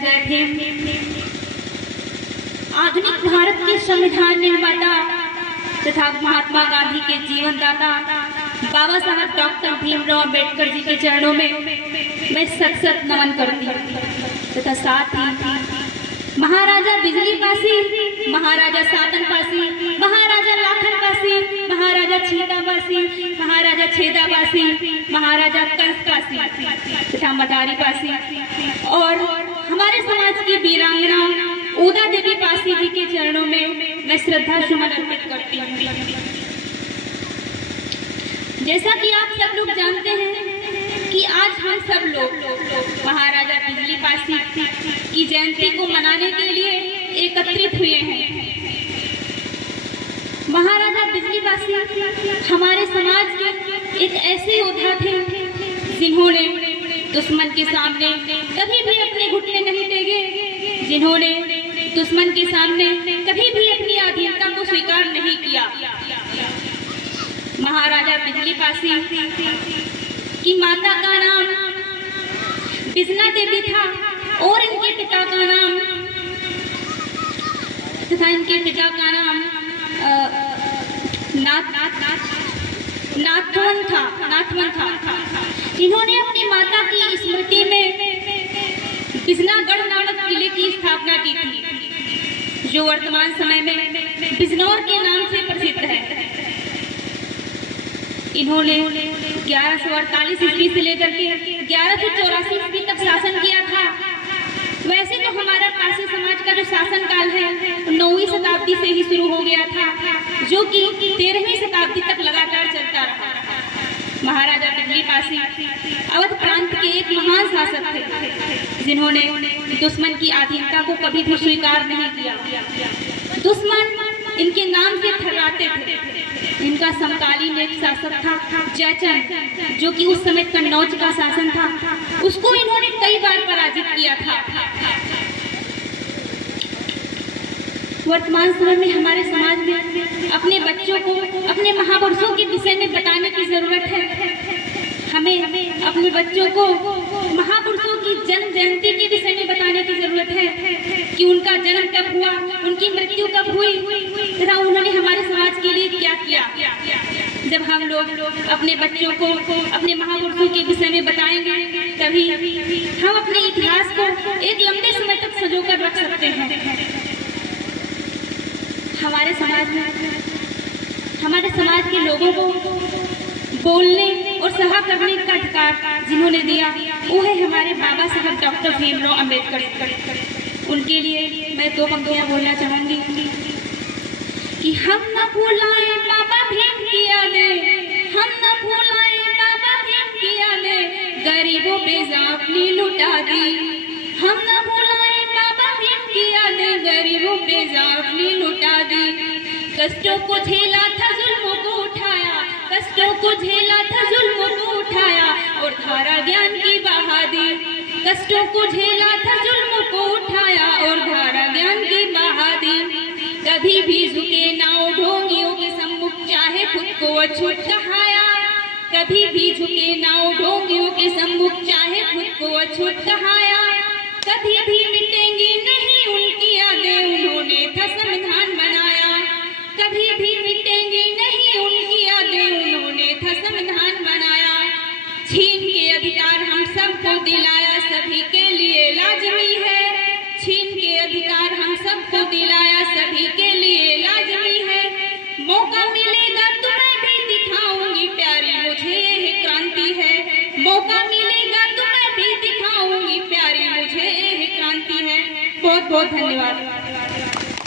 जय भीम। आधुनिक भारत के संविधान निर्माता तथा महात्मा गांधी के जीवनदाता बाबा साहब डॉक्टर भीमराव अंबेडकर जी के चरणों में मैं सत सत नमन करती हूँ तथा साथ ही महाराजा बिजली पासी, महाराजा सातन पासी, महाराजा लाखन पासी, महाराजा छीता पासी, महाराजा छेदा पासी, महाराजा कंस पासी तथा मदारी पासी और हमारे समाज की वीरांगना उदा देवी पासी जी के चरणों में मैं श्रद्धा सुमन अर्पित करती हूँ। जैसा कि आप सब लोग जानते हैं कि आज हम सब लोग महाराजा बिजली पासी की जयंती को मनाने के लिए एकत्रित हुए हैं। महाराजा बिजली पासी हमारे समाज के एक ऐसे योद्धा थे जिन्होंने दुश्मन के सामने कभी भी अपने घुटने नहीं टेके, जिन्होंने दुश्मन के सामने कभी भी अपनी अधीनता को स्वीकार नहीं किया। महाराजा बिजली पासी की माता का नाम बिजना देवी था और इनके पिता का नाम नाथवन था। इन्होंने अपनी माता की स्मृति में बिजनागढ़ नामक किले की स्थापना की थी, जो वर्तमान समय में बिजनौर के नाम से प्रसिद्ध है। इन्होंने 1148 ईस्वी से लेकर के 1184 ईस्वी तक शासन किया था। वैसे तो हमारा पारसी समाज का जो शासन काल है 9वीं शताब्दी से ही शुरू हो गया था, जो कि 13वीं शताब्दी तक लगातार चलता रहा। महाराजा बिजली पासी अवध प्रांत के एक महान शासक थे, जिन्होंने दुश्मन की अधीनता को कभी भी स्वीकार नहीं किया। दुश्मन इनके नाम से थर्राते थे। इनका समकालीन एक शासक था जयचंद, जो कि उस समय कन्नौज का शासन था, उसको इन्होंने कई बार पराजित किया था। वर्तमान समय में हमारे समाज में अपने बच्चों को अपने महापुरुषों के विषय में बताने की जरूरत है। हमें अपने बच्चों को महापुरुषों की जन्म जयंती के विषय में बताने की जरूरत है कि उनका जन्म कब हुआ, उनकी मृत्यु कब हुई तथा उन्होंने हमारे समाज के लिए क्या किया। जब हम लोग अपने बच्चों को अपने महापुरुषों के विषय में बताएंगे, तभी हम अपने इतिहास को एक लंबे समय तक संजोकर रख सकते हैं। हमारे समाज के लोगों को बोलने और सभा करने का अधिकार जिन्होंने दिया, वो है हमारे बाबा साहब डॉक्टर भीमराव अंबेडकर। उनके लिए मैं 2 पंक्तियां बोलना चाहूंगी कि हम न भूलाए बाबा भीम की यादें, हम न भूलाए बाबा भीम की यादें, गरीबों पे जापनी लुटा दी। हम न भूलाए बाबा भीम की यादें, गरीबों पे जापनी लुटा दी। कष्टों को झेला था, जुल्मों को उठाया, कष्टों को झेला था, जुल्मों को उठाया और धारा ज्ञान की बहा दी। कष्टों को झेला था, जुल्मों को उठाया और धारा ज्ञान की बहा दी। कभी भी झुके ना ढोंगियों के सम्मुख, चाहे खुद को अछूत कहाया। कभी भी झुके ना ढोंगियों के सम्मुख, चाहे खुद को अछूत कहाया। कभी भी मिटेंगी नहीं उनकी यादें, उन्होंने था संविधान बनाया। कभी भी मिटेंगी नहीं उनकी यादें, उन्होंने था संविधान बनाया। छीन के अधिकार हम सबको दिलाया, सभी के लिए लाजमी है। छीन के अधिकार हम सबको दिलाया, सभी के लिए लाजमी है। मौका मिलेगा तो मैं भी दिखाऊंगी प्यारी मुझे यह क्रांति है। मौका मिलेगा तो मैं भी दिखाऊंगी प्यारी मुझे यह क्रांति है। बहुत बहुत धन्यवाद।